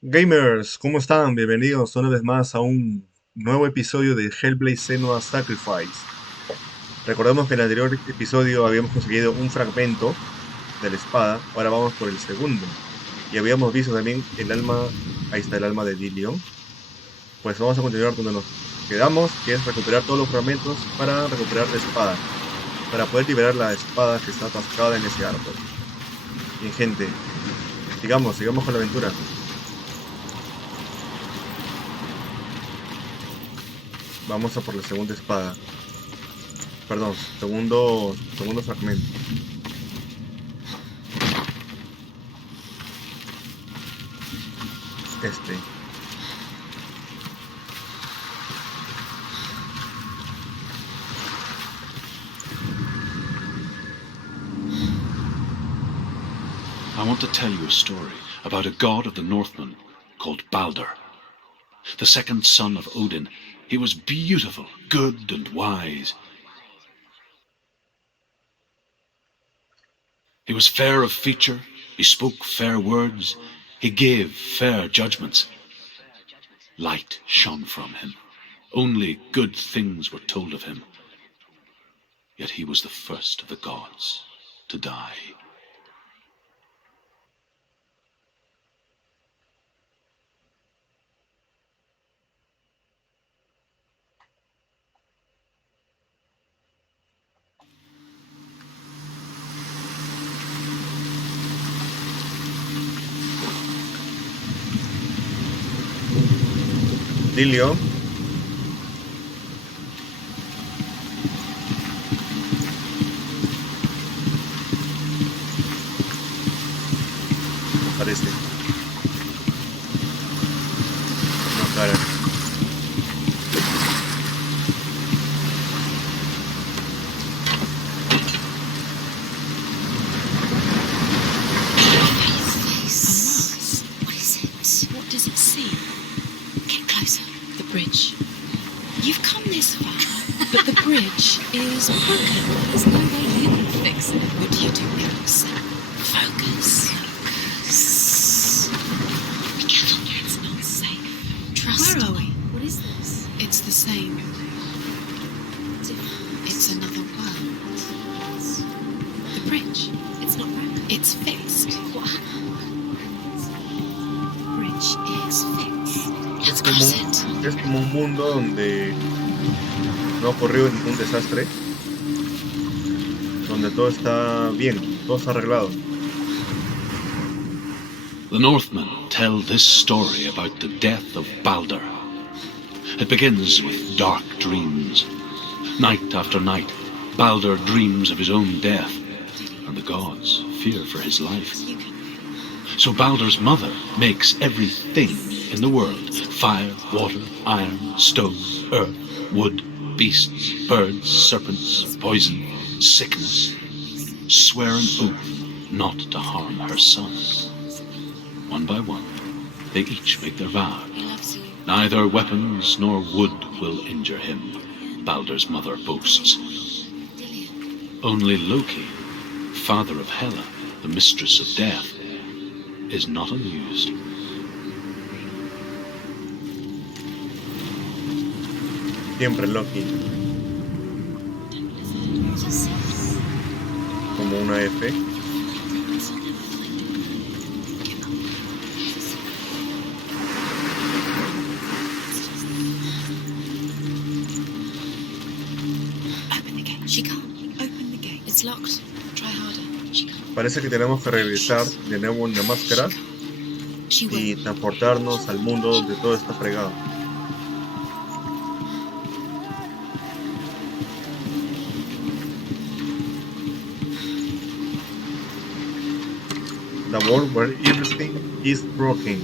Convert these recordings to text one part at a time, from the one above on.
Gamers, ¿cómo están? Bienvenidos una vez más a un nuevo episodio de Hellblade Senua'S Sacrifice. Recordemos que en el anterior episodio habíamos conseguido un fragmento de la espada, ahora vamos por el segundo. Y habíamos visto también el alma, ahí está el alma de Dillion. Pues vamos a continuar donde nos quedamos, que es recuperar todos los fragmentos para recuperar la espada, para poder liberar la espada que está atascada en ese árbol. Bien, gente, sigamos con la aventura. Vamos a por la segunda espada. Perdón, segundo fragmento. Este. I want to tell you a story about a god of the Northmen called Balder. The second son of Odin, he was beautiful, good, and wise. He was fair of feature, he spoke fair words, he gave fair judgments. Light shone from him. Only good things were told of him. Yet he was the first of the gods to die. Dilio. Parece. No, cara. What is it? What does it see? Get closer. The bridge. You've come this far, but the bridge is broken. There's no way you can fix it. What do you do next? Focus. It's not safe. Trust. Where are we? What is this? It's the same. It's another world. The bridge. It's not broken. It's fixed. What happened? Bridge is fixed. Let's cross it. Es como un mundo donde no ha ocurrido ningún desastre, donde todo está bien, todo está arreglado. The Northmen tell this story about the death of Balder. It begins with dark dreams. Night after night, Balder dreams of his own death, and the gods fear for his life. So Balder's mother makes everything in the world: fire, water, iron, stone, earth, wood, beasts, birds, serpents, poison, sickness, swear an oath not to harm her son. One by one, they each make their vow. Neither weapons nor wood will injure him, Balder's mother boasts. Only Loki, father of Hela, the mistress of death, is not amused. Siempre Loki. Como una F. Open the gate. She can't. Open the gate. It's locked. Try harder. She can't. Parece que tenemos que regresar de nuevo en la máscara She y will. transportarnos al mundo donde todo está fregado. The world where everything is broken.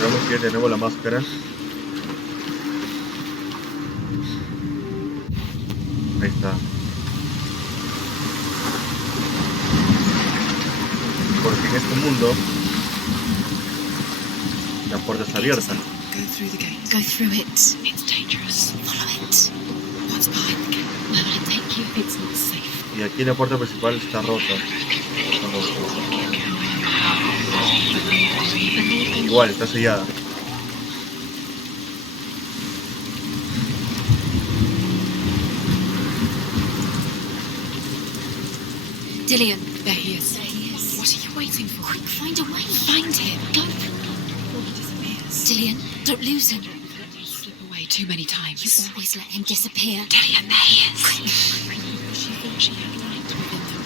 Vamos a ir de nuevo la máscara. Ahí está. Porque en este mundo la puerta está abierta. Go through the gate. Go through it. It's dangerous. Follow it. What's behind the gate? Where will it take you? It's not safe. Y aquí la puerta principal está rota. Igual, está sellada. Dillion, there he is. What are you waiting for? Quick, find a way. Find him. Go. Dillion, don't lose him. Slip away too many times. You always let him disappear. Dillion, there he is. She thought she had light within them.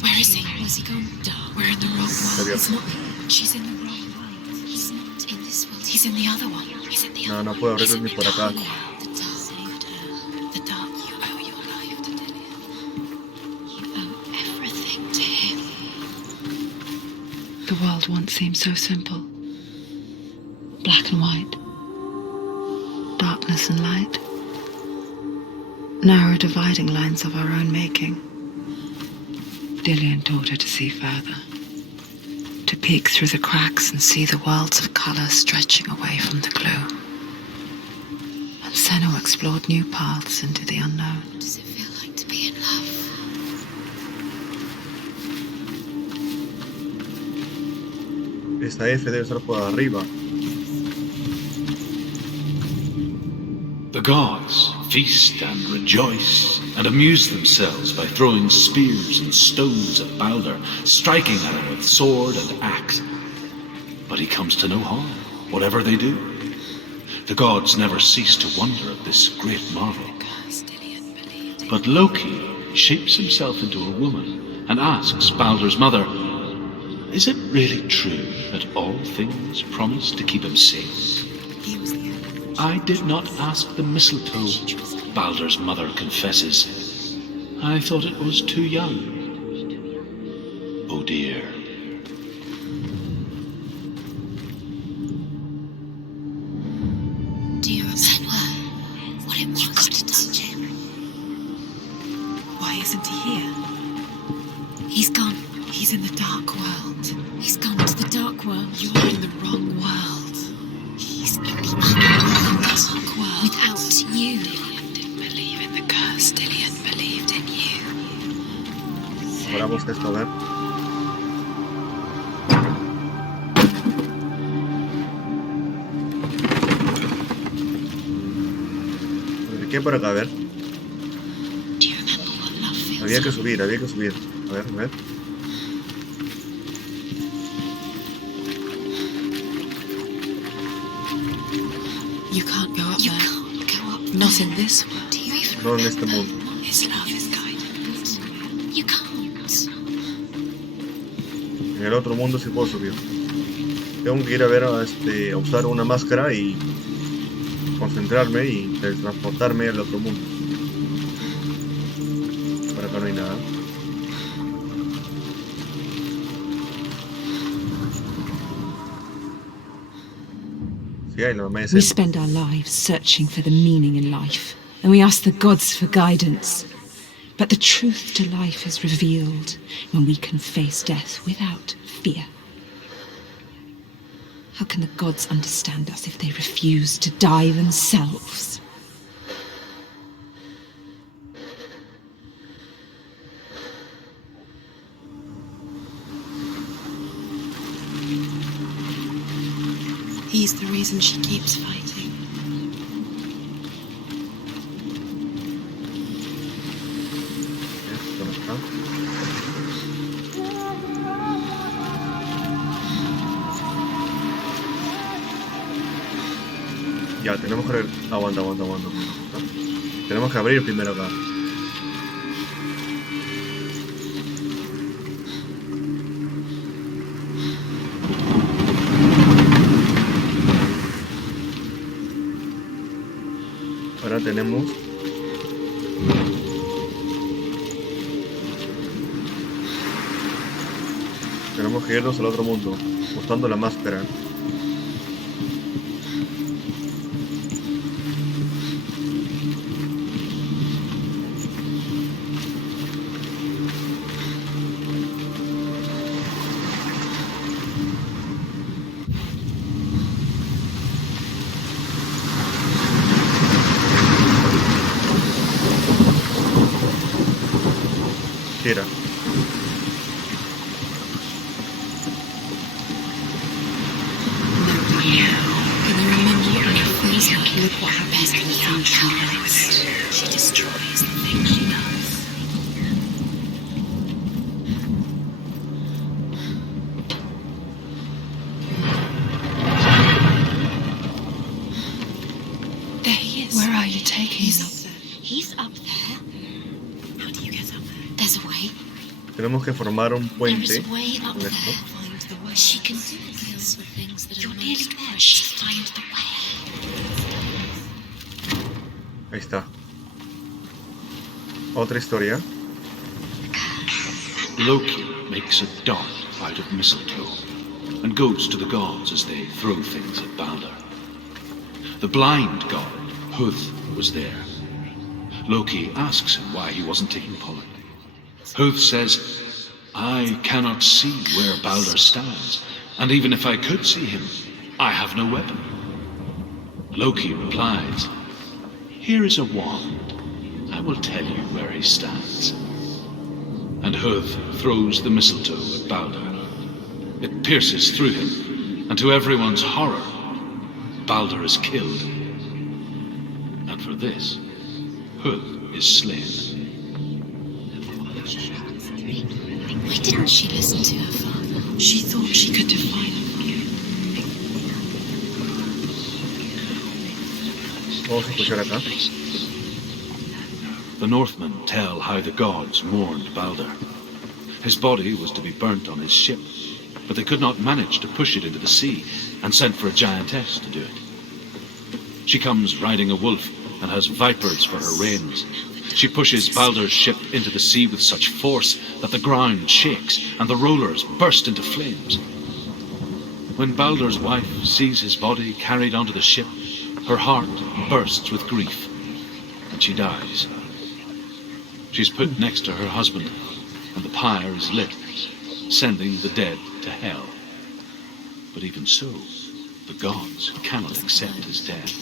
Where is he? Where's he gone? Dark. We're in the wrong world. He's not here. She's in the wrong world. He's not in this world. He's in the other one. He's in the other one. No puedo abrirlo ni por acá. The dark. You owe your life to Dillion. You owe everything to him. The world once seemed so simple. Black and white. Darkness and light. Narrow dividing lines of our own making. Dillion taught her to see further. To peek through the cracks and see the worlds of colour stretching away from the gloom. And Senua explored new paths into the unknown. What does it feel like to be in love? Esta F debe estar por arriba. The gods feast and rejoice and amuse themselves by throwing spears and stones at Balder, striking at him with sword and axe. But he comes to no harm, whatever they do. The gods never cease to wonder at this great marvel. But Loki shapes himself into a woman and asks Balder's mother, "Is it really true that all things promise to keep him safe?" "I did not ask the mistletoe," Balder's mother confesses. "I thought it was too young." Oh dear. Do you remember what it was to touch him? Why isn't he here? He's gone. He's in the dark world. He's gone to the dark world. You're in the wrong world. He's in the other dark world. Without you. Dillion didn't believe in the curse. Dillion believed in you. Abramos esto, a ver. ¿Qué por acá? A ver. Do you remember what love feels Había que like? subir, había que subir. A ver, a ver. You can't go up You there. can't go up Not there. in this world. Do you even No en este mundo. His love is guidance. You can't. En el otro mundo sí puedo subir. Tengo que ir a ver a usar una máscara y concentrarme y transportarme al otro mundo. Por acá no hay nada. Sí hay, la mamá de We Zen. spend our lives searching for the meaning in life, and we ask the gods for guidance. But the truth to life is revealed when we can face death without fear. How can the gods understand us if they refuse to die themselves? He's the reason she keeps fighting. Esto no está. Ya, tenemos que... Aguanta. Tenemos que abrir primero acá. Ahora tenemos... Tenemos que irnos al otro mundo, buscando la máscara. Gira. Look what happens to the things she loves. She destroys the things she loves. There he is. Where are you taking him? He's up there. How do you get up there? There's a way. Tenemos que formar un puente. There is a way up con there. esto. Find the way. She can do the things that You're nearly there. She find the way. Ahí está. Otra historia. Loki makes a dart out of mistletoe and goes to the gods as they throw things at Balder. The blind god, Huth, was there. Loki asks him why he wasn't taking part. Huth says, I cannot see where Balder stands, and even if I could see him, I have no weapon. Loki replies, Here is a wand. I will tell you where he stands. And Huth throws the mistletoe at Balder. It pierces through him, and to everyone's horror, Balder is killed. And for this, Huth is slain. Why didn't she listen to her father? She thought she could defy him. Vamos a escuchar acá. The Northmen tell how the gods mourned Balder. His body was to be burnt on his ship, but they could not manage to push it into the sea and sent for a giantess to do it. She comes riding a wolf and has vipers for her reins. She pushes Balder's ship into the sea with such force that the ground shakes and the rollers burst into flames. When Balder's wife sees his body carried onto the ship, her heart bursts with grief, and she dies. She's put next to her husband, and the pyre is lit, sending the dead to hell. But even so, the gods cannot accept his death.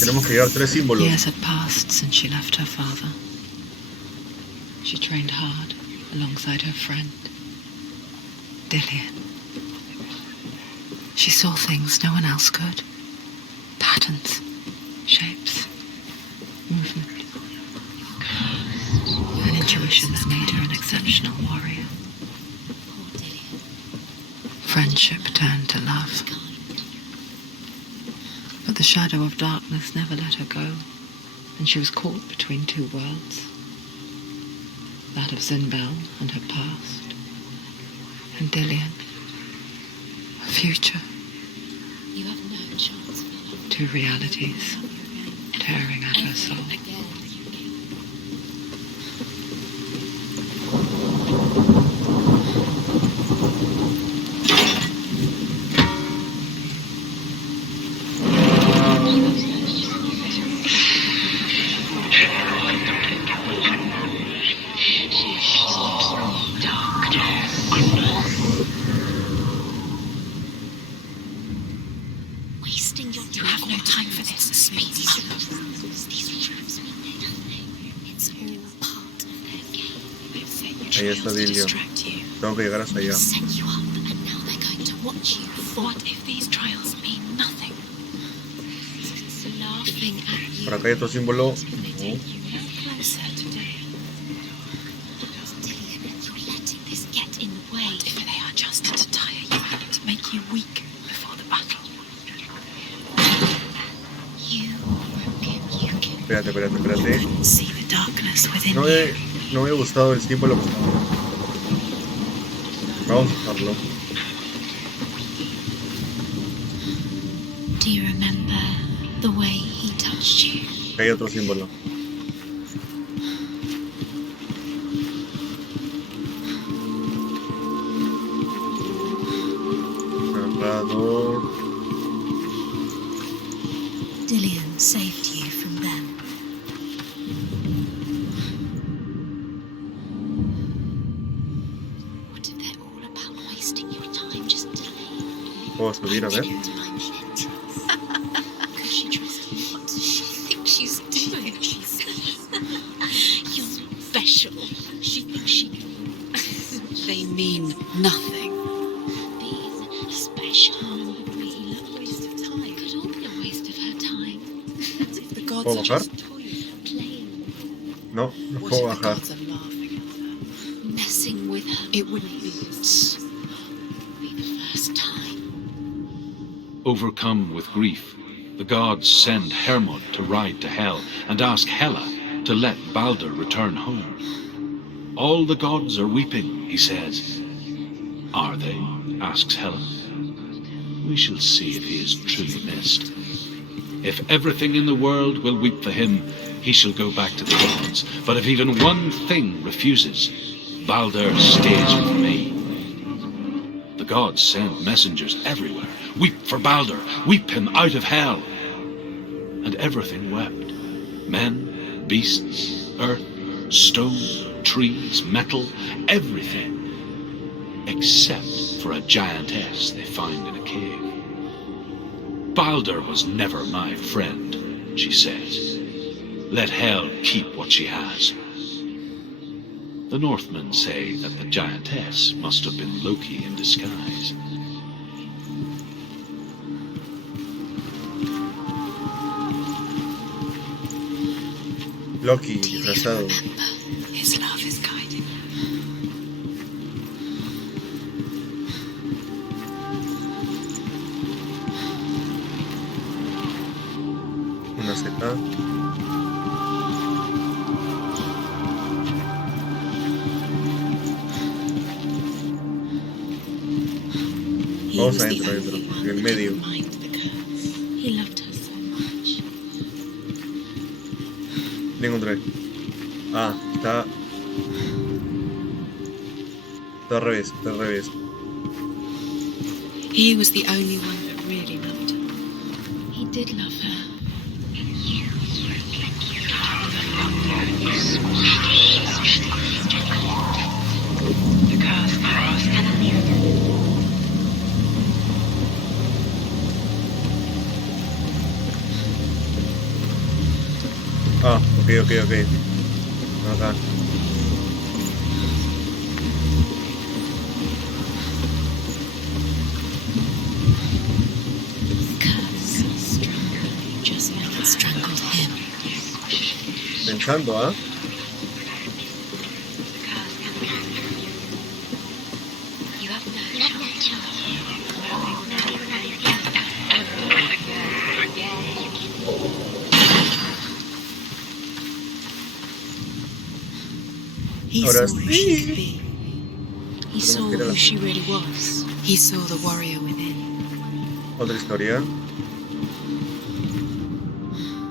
Tenemos que llevar 3 símbolos. Years had passed since she left her father. She trained hard alongside her friend, Dillian. She saw things no one else could. Patterns, shapes, movement. An intuition that made her an exceptional warrior. Friendship turned to love. But the shadow of darkness never let her go, and she was caught between 2 worlds. That of Zinbel and her past, and Dillian, her future. You have no chance. 2 realities tearing at her soul. Wasting your time. You have no time for this. Speed up. These rooms it's all part of their game. Ahí está Dillian. Tengo que llegar hasta allá. Set you up, and now they're going to watch you. What if these trials mean nothing? Laughing at you. Por acá hay otro símbolo. Closer today. Dillian, you're letting this get in the way. What if they are just to tire you out, to make you weak before the battle? Espérate. See the darkness within No me ha gustado el símbolo que estaba. Vamos a usarlo. Do you remember the way he touched you? Hay otro símbolo. Cerrado. Dillian saved you from them. What if they're all about wasting your time? Just Puedo subir a ver. Could she trust you? What does she think she's doing? You're special. She thinks mean nothing. These special waste of time. Could all be a waste of her time. The gods ¿Puedo are bajar? just playing. No, no What puedo if the bajar. gods are laughing at her? Messing with her. It wouldn't be the first time. Overcome with grief, the gods send Hermod to ride to Hell and ask Hela to let Balder return home. All the gods are weeping, he says. Are they? Asks Hela. We shall see if he is truly missed. If everything in the world will weep for him, he shall go back to the gods. But if even one thing refuses, Balder stays with me. The gods send messengers everywhere. Weep for Balder, weep him out of Hell. And everything wept. Men, beasts, earth, stone, trees, metal, everything. Except for a giantess they find in a cave. Balder was never my friend, she says. Let Hel keep what she has. The Northmen say that the giantess must have been Loki in disguise. Loki, disfrazado. His love is guiding her. Una Z. Vamos adentro, en el medio. He loved her so much. ¿Qué encontré? Ah, está... Está al revés, está al revés. He was the only one that really loved her. He did love her. Ah, ok. Acá. Just like it strangled him. Pensando, ¿ah? You have no He Ahora saw who sí. she could be. He saw que ir a la- who she really was. He saw the warrior within. Otra historia.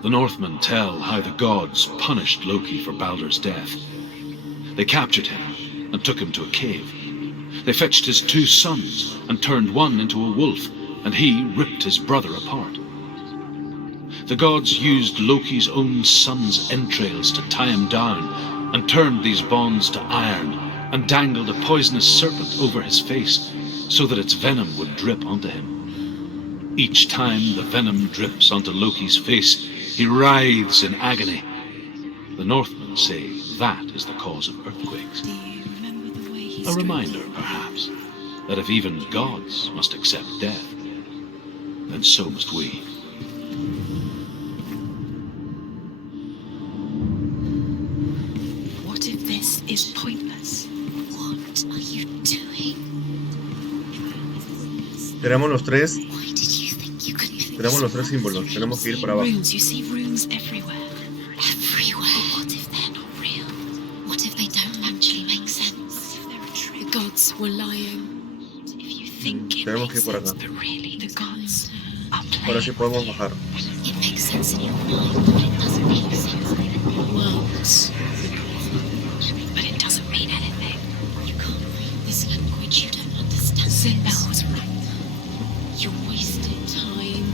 The Northmen tell how the gods punished Loki for Balder's death. They captured him and took him to a cave. They fetched his 2 sons and turned one into a wolf, and he ripped his brother apart. The gods used Loki's own son's entrails to tie him down and turned these bonds to iron and dangled a poisonous serpent over his face so that its venom would drip onto him. Each time the venom drips onto Loki's face, he writhes in agony. The Northmen say that is the cause of earthquakes. Do you remember the way he A reminder, perhaps, that if even gods must accept death, then so must we. What if this is pointless? What are you doing? Tenemos los tres. Why did you think you could fix Tenemos los 3 símbolos. Tenemos que ir para abajo. runes? You see runes everywhere. Everywhere. But what if they're not real? What if they don't actually make sense? The gods were lying. If you think it Tenemos que makes ir por sense, acá. but really the gods are Ahora sí playing. podemos bajar. It makes sense in your mind, but it doesn't make sense in your worlds. But it doesn't mean anything. You can't read this language. You don't understand. Zinbel was right. You're wasting time.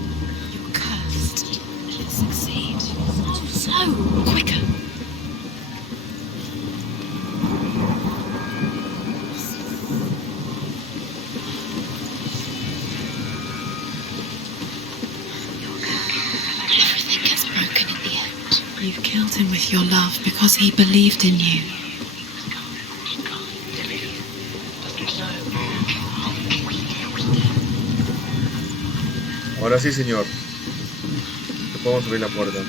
You're cursed. You'll succeed. So, quicker. Everything gets broken in the end. You've killed him with your love because he believed in you. Ahora sí, señor. Te podemos abrir la puerta.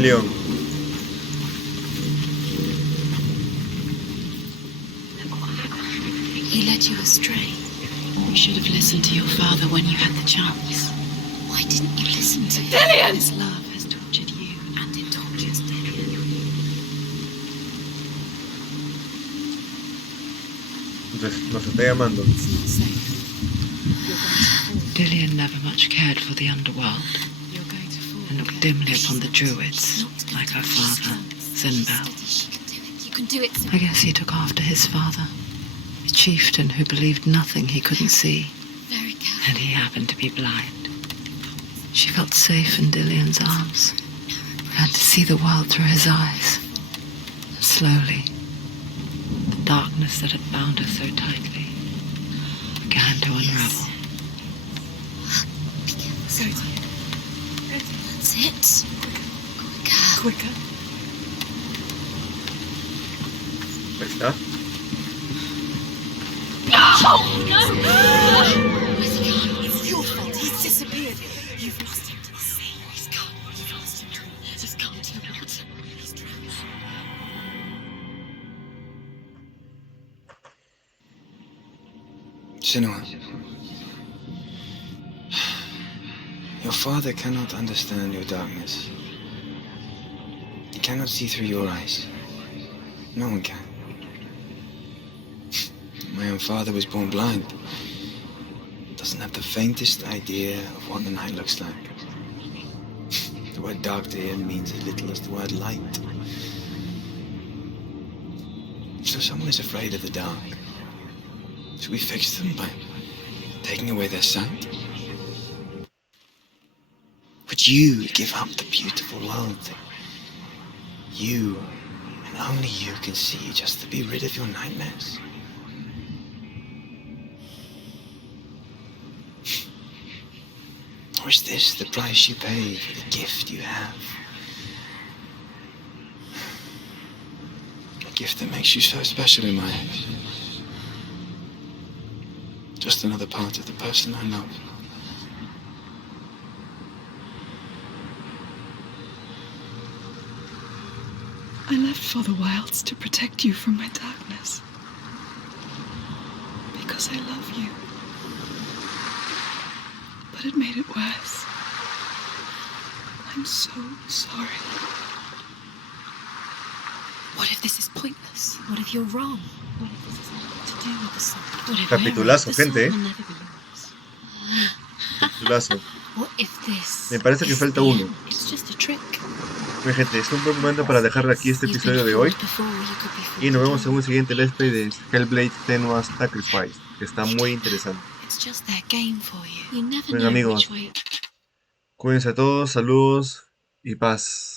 Leon. He led you astray. You should have listened to your father when you had the chance. Why didn't you listen to him? His love has tortured you, and it tortures Dillian. Entonces nos está llamando. It's not safe. You're going to fall. Dillian never much cared for the underworld You're going to fall. and looked dimly upon the druids, like her father, Sinbad. She can do it. You can do it. I guess he took after his father, a chieftain who believed nothing he couldn't see, Very careful. and he happened to be blind. She felt safe in Dillian's arms, had to see the world through his eyes. And slowly, the darkness that had bound her so tightly began to unravel. Go to it. That's it. Quicker. Quicker. Ahí está. Where's he gone? It's your fault. He's disappeared. You've lost him to the sea. He's gone. You've lost him. He's gone to the water. He's drowned. Senua, your father cannot understand your darkness. He cannot see through your eyes. No one can. My own father was born blind. Doesn't have the faintest idea of what the night looks like. The word dark to him means as little as the word light. So someone is afraid of the dark. So we fix them by taking away their sight. But you give up the beautiful world. You, and only you, can see just to be rid of your nightmares. Or is this the price you pay for the gift you have? A gift that makes you so special in my eyes. Just another part of the person I love. I left for the wilds to protect you from my darkness. Because I love you. But it made it worse. I'm so sorry. What if this is pointless? What if you're wrong? What if this has nothing to do with the sun? What if Capitulazo, the sun gente, will never be yours? Capitulazo. What if this Me parece que is falta the uno. end? It's just a trick. Bien, gente, es un buen momento para dejar aquí este You've episodio been de hoy. fooled before, you could be fooled Y nos vemos again. en un siguiente let's play de Hellblade Senua'S Sacrifice, que está muy interesante. It's just their game for you. You never Bien, know amigos, which way. cuídense a todos, saludos y paz.